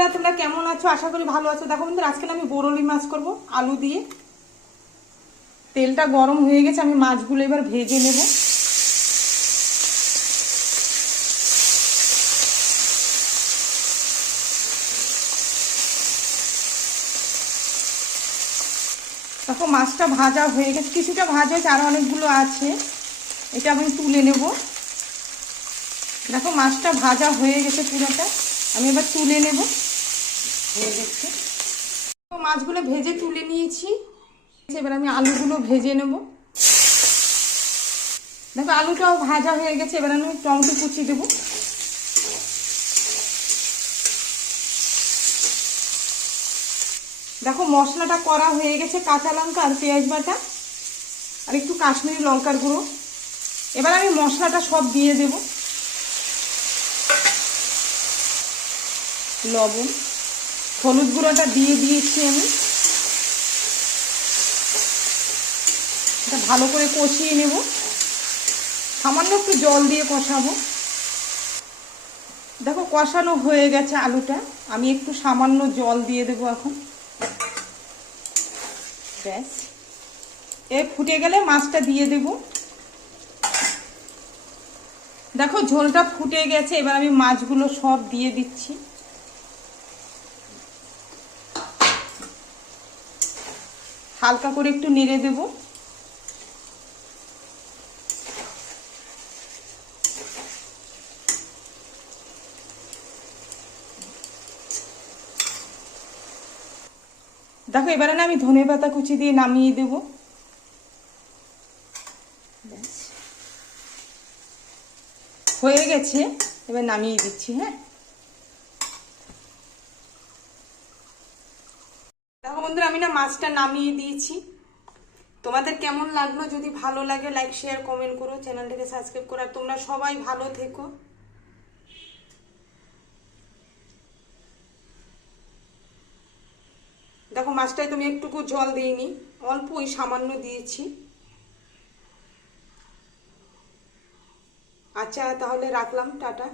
বন্ধুরা, তোমরা কেমন আছো? আশা করি ভালো আছো। দেখো বন্ধুরা, আজকে আমি বরলি মাছ করব আলু দিয়ে। তেলটা গরম হয়ে গেছে, আমি মাছগুলো এবার ভেজে নেব। দেখো মাছটা ভাজা হয়ে গেছে, কিছুটা ভাজা হয়েছে, আরো অনেকগুলো আছে। এটা আমি তুলে নেব। দেখো মাছটা ভাজা হয়ে গেছে পুরোটা, আমি এবার তুলে নেব। হয়ে গেছে, মাছগুলো ভেজে তুলে নিয়েছি। এবার আমি আলুগুলো ভেজে নেব। দেখো আলুটাও ভাজা হয়ে গেছে, এবার আমি টমেটো কুচি দেবো। দেখো মশলাটা করা হয়ে গেছে, কাঁচা লঙ্কা আর পেঁয়াজ বাটা আর একটু কাশ্মীরি লঙ্কার গুঁড়ো। এবার আমি মশলাটা সব দিয়ে দেব। লবণ, হলুদ গুঁড়োটা দিয়ে দিয়েছি আমি। এটা ভালো করে কষিয়ে নেব, সামান্য একটু জল দিয়ে কষাবো। দেখো কষানো হয়ে গেছে আলুটা, আমি একটু সামান্য জল দিয়ে দেবো এখন। ব্যাস, ফুটে গেলে মাছটা দিয়ে দেব। দেখো ঝোলটা ফুটে গেছে, এবার আমি মাছগুলো সব দিয়ে দিচ্ছি। হালকা করে একটু নেড়ে দেব। দেখো এবারে না আমি ধনেপাতা কুচি দিয়ে নামিয়ে দেব। হয়ে গেছে, এবার নামিয়ে দিচ্ছি। হ্যাঁ, দেখো বন্ধুরা, আমি না মাছটা নামিয়ে দিয়েছি। তোমাদের কেমন লাগলো? যদি ভালো লাগে লাইক শেয়ার কমেন্ট করো, চ্যানেলটাকে সাবস্ক্রাইব করো। আর তোমরা সবাই ভালো থেকো। দেখো মাছটায় তুমি একটুকু জল দিইনি, অল্পই সামান্য দিয়েছি। আচ্ছা তাহলে রাখলাম, টাটা।